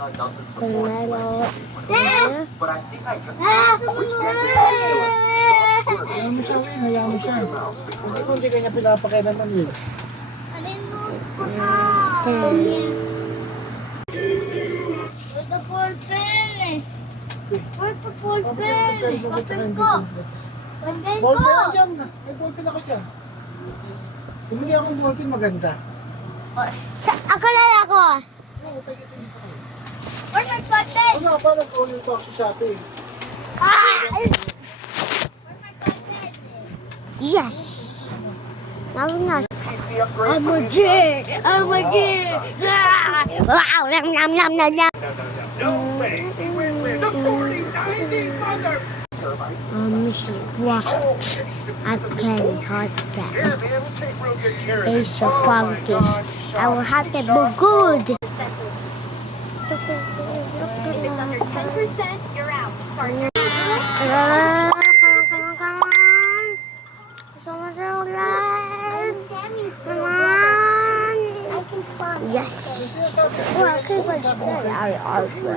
Hello. Hayaan mo siya, Will. Hayaan mo siya. Hindi ko hindi kanya pinapakailanman, Will. Ito ballpen eh. Ito ballpen. Ballpen ko. Ballpen Ballpen ko. ako dyan. May ballpen ako dyan. Bumili akong ballpen maganda. Ako na ako. Oo, tayo-tayo sa akin. Where's my ballpen? Ano, parang order ko ako sa Shopee. Where's my ballpen? Yes. Now na. I'm a G. I'm a G. Wow, yum yum yum yum yum. Wow, I can hot that. It's so funky. I will have to be good. 10%, you're out. Partner. Yes. Well, because like you said,